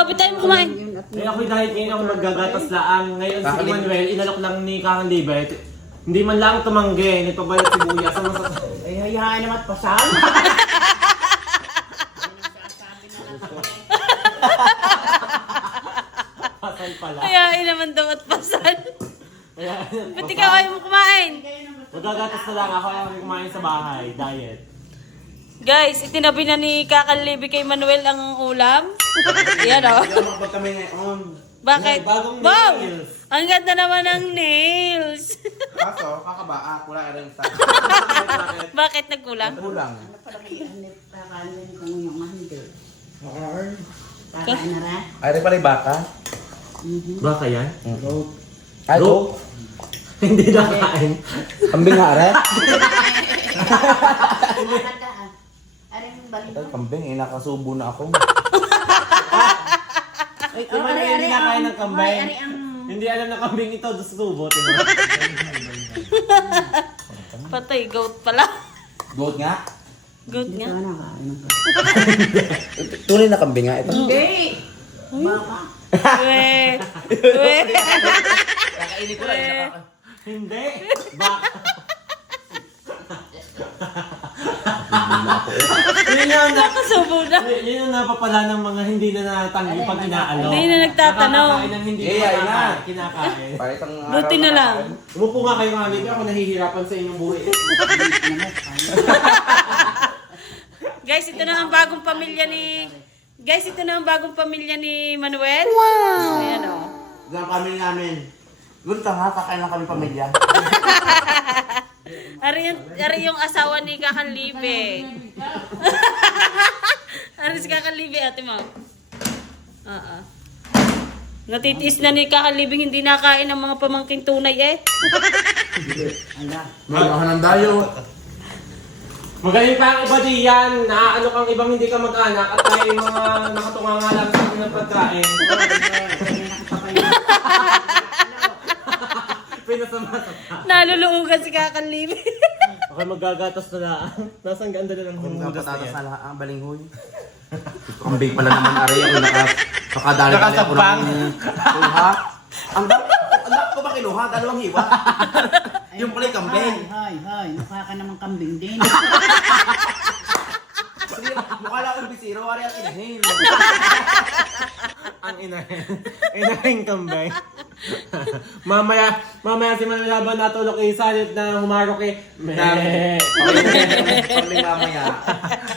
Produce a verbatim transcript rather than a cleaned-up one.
kapit tayo mo kumain. Eh ako dahil ngayon ako maggagatas laang. Ngayon si Emmanuel, inalok lang ni Kang Libet. Hindi man lang tumanggi, nagpabayad si Buya. Sa mga... Eh, hayaan naman at pasal. Pasal pala. Kaya naman daw at pasal. Kaya, Ba't ikaw ayaw mo kumain? maggagatas na lang ako ayaw kumain sa bahay. Diet. Guys, itinabi na ni Kakalibi kay Manuel ang ulam. Yan o. Hindi ako makapag kami ngayon. Bakit? Bagong Wow! nails. Ang ganda naman ng nails. Kaso, kakabaa, kulang rin sa Bakit nagkulang? kulang. Ano pala kayo? Kakain ko yung hindi. Kakain na ra? Ay, rin pala yung baka. Baka yan? Ay, Goat. Hindi na kain. Kambing nga, are? Aray yung balik Ay, kambing, eh, nakasubo na ako. Ay, Emmanuel, hindi na kain ng kambing. Ay, ang... Hindi alam na kambing ito, sa subo. Patay, goat pala. Goat nga? Goat nga. Tunay na kambing nga ito. Hindi! Baka. We. We. Kakainin ko lang. We. Hindi. Baka. Yun yung, na, Nakasubo na. yun yung napapala ng mga hindi na natanggi pag inaano. Hindi na nagtatanong. Nakakakain ng hindi Eh, na ay na. kinakain. Para itong Buti na lang. Umupo nga kayo mga amigo, ako nahihirapan sa inyong buhay. Guys, ito na ang bagong pamilya ni... Guys, ito na ang bagong pamilya ni Manuel. Wow! Ayan o. Diyan kami namin. Good ka nga, kakain lang kami pamilya. Ari yung, ari yung asawa ni Kakalibe. Ari si Kakalibe, ate mo. Oo. Natitiis na ni Kakalibe, hindi nakain ng mga pamangking tunay eh. Malahan ng dayo. Magaling pa ang iba diyan, naaano kang ibang hindi ka mag-anak at may mga nakatunga nga lang sa ng pagkain. Pinasama ka. Naluluugan si Kakalibe. Okay, maggagatas na lang. Nasaan ganda na lang Kung humudas na napatatas yan. na lahat ang balinghoy. Kambing pala naman, Ari. Ako naka... Nakadali pala ako Nakasabang. ng... Tuha. Ang dami. Ang dami ko ba kinuha? Dalawang hiwa. Yung pala yung kambing. Hay, hay, mukha ka namang kambing din. Sige, mukha lang akong bisiro. Ari ang inahin. Ang inahin. Inahin kambay. mamaya, mamaya si Manuel Laban natulog kay Salit na humarok eh. Meh. Kambing mamaya.